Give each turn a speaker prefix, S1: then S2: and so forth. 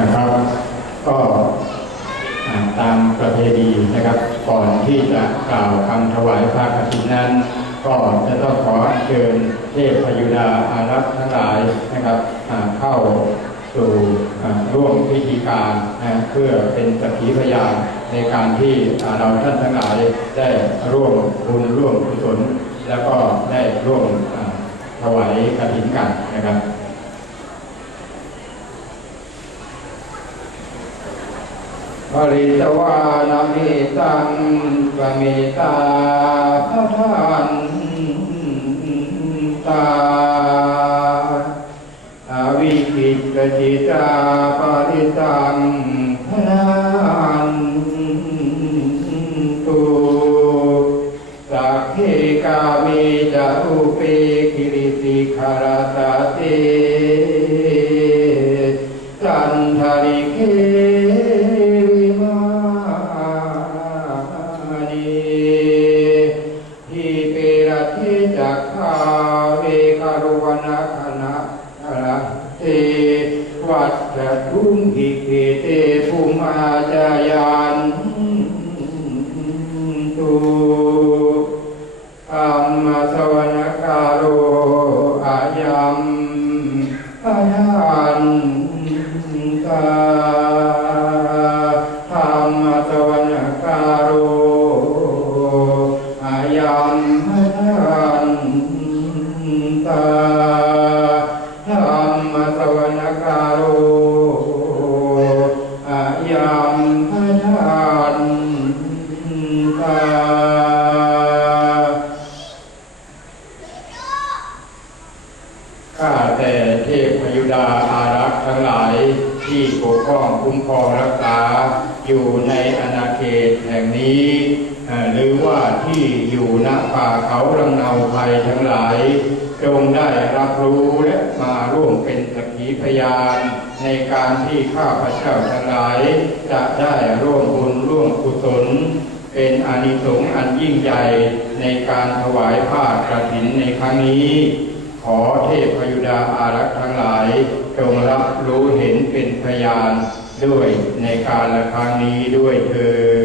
S1: นะครับ ก็ตามประเพณีนะครับ ก่อนที่จะกล่าวคำถวายพระกฐินนั้น ก็จะต้องขอเชิญเทพพยุดาอารักษ์ทั้งหลายนะครับเข้าสู่ร่วมพิธีการนะเพื่อเป็นสักขีพยานในการที่เราท่านทั้งหลายได้ร่วมบุญร่วมกุศลแล้วก็ได้ร่วมถวายกฐินกันนะครับ ปริตวานามิตังปะเมตาพระทานตาอาวิกิตจิตาปริตังพนานตุสักเขกามิจะอุเปกิริติคารตาเต นาคณะระเตวัตถทุมหิเคเตภูมาจายันตุธรรมาสวนกาโรอายัมพยันตาธรรมสวนกาโรอายัมพยันตา ทพยุดาอารักษ์ทั้งหลายที่ปกป้องคุ้มครองรักษา อยู่ในอาณาเขตแห่งนี้ หรือว่าที่อยู่ณป่าเขาลำเนาภัยทั้งหลาย จงได้รับรู้และมาร่วมเป็นสักขีพยาน ในการที่ข้าพเจ้าทั้งหลาย จะได้ร่วมบุญร่วมกุศลเป็นอานิสงส์อันยิ่งใหญ่ในการถวายผ้ากฐินในครั้งนี้ ขอเทพยุดาอารักษ์ทั้งหลาย จงรับรู้เห็นเป็นพยานด้วยในการละครั้งนี้ด้วยเธอ